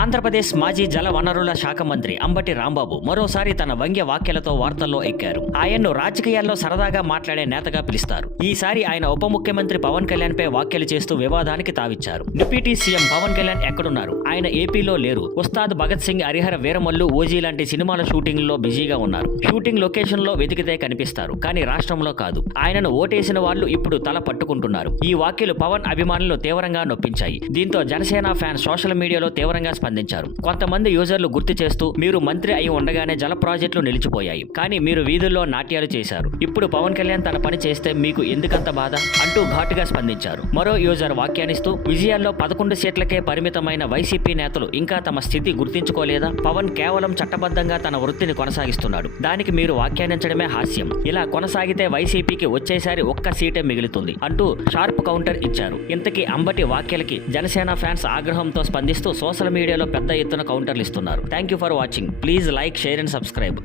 ఆంధ్రప్రదేశ్ మాజీ జల వనరుల శాఖ మంత్రి అంబటి రాంబాబు మరోసారి తన వ్యంగ్య వ్యాఖ్యలతో వార్తల్లో ఎక్కారు. ఆయన్ను రాజకీయాల్లో సరదాగా మాట్లాడే నేతగా పిలుస్తారు. ఈసారి ఆయన ఉప ముఖ్యమంత్రి పవన్ కళ్యాణ్ పై వ్యాఖ్యలు చేస్తూ వివాదానికి తావిచ్చారు. డిప్యూటీ సీఎం పవన్ కళ్యాణ్ ఎక్కడున్నారు? ఆయన ఏపీలో లేరు. ఉస్తాద్ భగత్ సింగ్, హరిహర వీరమల్లు, ఓజీ లాంటి సినిమాల షూటింగ్ లో బిజీగా ఉన్నారు. షూటింగ్ లొకేషన్ లో వెతికితే కనిపిస్తారు, కానీ రాష్ట్రంలో కాదు. ఆయనను ఓటేసిన వాళ్ళు ఇప్పుడు తల పట్టుకుంటున్నారు. ఈ వ్యాఖ్యలు పవన్ అభిమానులు తీవ్రంగా నొప్పించాయి. దీంతో జనసేన ఫ్యాన్స్ సోషల్ మీడియాలో తీవ్రంగా స్పందించారు. కొంతమంది యూజర్లు గుర్తు చేస్తూ, మీరు మంత్రి అయి ఉండగానే జల ప్రాజెక్టులు నిలిచిపోయాయి, కానీ మీరు వీధుల్లో నాట్యాలు చేశారు. ఇప్పుడు పవన్ కళ్యాణ్ తన పని చేస్తే మీకు ఎందుకంత బాధ అంటూ ఘాటుగా స్పందించారు. మరో యూజర్ వ్యాఖ్యానిస్తూ, విజయాల్లో 11 సీట్లకే పరిమితమైన వైసీపీ నేతలు ఇంకా తమ స్థితి గుర్తించుకోలేదా? పవన్ కేవలం చట్టబద్ధంగా తన వృత్తిని కొనసాగిస్తున్నాడు. దానికి మీరు వ్యాఖ్యానించడమే హాస్యం. ఇలా కొనసాగితే వైసీపీకి వచ్చేసారి ఒక్క సీటే మిగులుతుంది అంటూ షార్ప్ కౌంటర్ ఇచ్చారు. ఇంతకీ అంబటి వ్యాఖ్యలకి జనసేన ఫ్యాన్స్ ఆగ్రహంతో స్పందిస్తూ సోషల్ మీడియాలో పెద్ద ఎత్తున కౌంటర్లు ఇస్తున్నారు. Thank you for watching. Please like, share and subscribe.